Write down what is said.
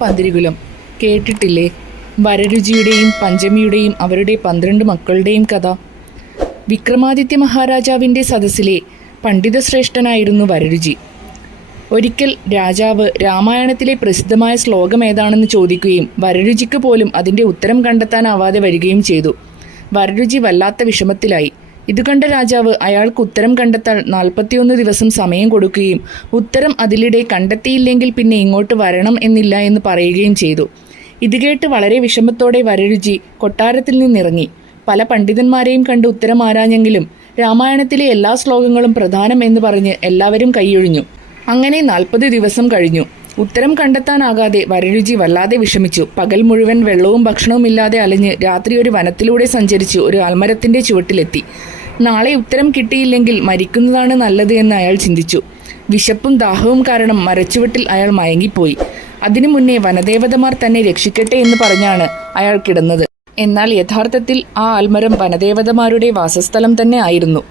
പന്തിരുകുലം കേട്ടിട്ടില്ലേ? വരരുചിയുടെയും പഞ്ചമിയുടെയും അവരുടെ 12 മക്കളുടെയും കഥ. വിക്രമാദിത്യ മഹാരാജാവിൻ്റെ സദസ്സിലെ പണ്ഡിതശ്രേഷ്ഠനായിരുന്നു വരരുചി. ഒരിക്കൽ രാജാവ് രാമായണത്തിലെ പ്രസിദ്ധമായ ശ്ലോകം ഏതാണെന്ന് ചോദിക്കുകയും വരരുചിക്ക് പോലും അതിൻ്റെ ഉത്തരം കണ്ടെത്താനാവാതെ വരികയും ചെയ്തു. വരരുചി വല്ലാത്ത വിഷമത്തിലായി. ഇത് കണ്ട രാജാവ് അയാൾക്ക് ഉത്തരം കണ്ടെത്താൻ 41 ദിവസം സമയം കൊടുക്കുകയും ഉത്തരം അതിലിടെ കണ്ടെത്തിയില്ലെങ്കിൽ പിന്നെ ഇങ്ങോട്ട് വരണം എന്നില്ല എന്ന് പറയുകയും ചെയ്തു. ഇത് കേട്ട് വളരെ വിഷമത്തോടെ വരരുചി കൊട്ടാരത്തിൽ നിന്നിറങ്ങി. പല പണ്ഡിതന്മാരെയും കണ്ട് ഉത്തരം ആരാഞ്ഞെങ്കിലും രാമായണത്തിലെ എല്ലാ ശ്ലോകങ്ങളും പ്രധാനം എന്ന് പറഞ്ഞ് എല്ലാവരും കൈയൊഴിഞ്ഞു. അങ്ങനെ 40 ദിവസം കഴിഞ്ഞു. ഉത്തരം കണ്ടെത്താനാകാതെ വരരുചി വല്ലാതെ വിഷമിച്ചു. പകൽ മുഴുവൻ വെള്ളവും ഭക്ഷണവും ഇല്ലാതെ അലഞ്ഞ് രാത്രി ഒരു വനത്തിലൂടെ സഞ്ചരിച്ച് ഒരു ആൽമരത്തിൻ്റെ ചുവട്ടിലെത്തി. നാളെ ഉത്തരം കിട്ടിയില്ലെങ്കിൽ മരിക്കുന്നതാണ് നല്ലത് എന്ന് അയാൾ ചിന്തിച്ചു. വിശപ്പും ദാഹവും കാരണം മരച്ചുവട്ടിൽ അയാൾ മയങ്ങിപ്പോയി. അതിനു മുന്നേ വനദേവതമാർ തന്നെ രക്ഷിക്കട്ടെ എന്ന് പറഞ്ഞാണ് അയാൾ കിടന്നത്. എന്നാൽ യഥാർത്ഥത്തിൽ ആ ആൽമരം വനദേവതമാരുടെ വാസസ്ഥലം തന്നെ ആയിരുന്നു.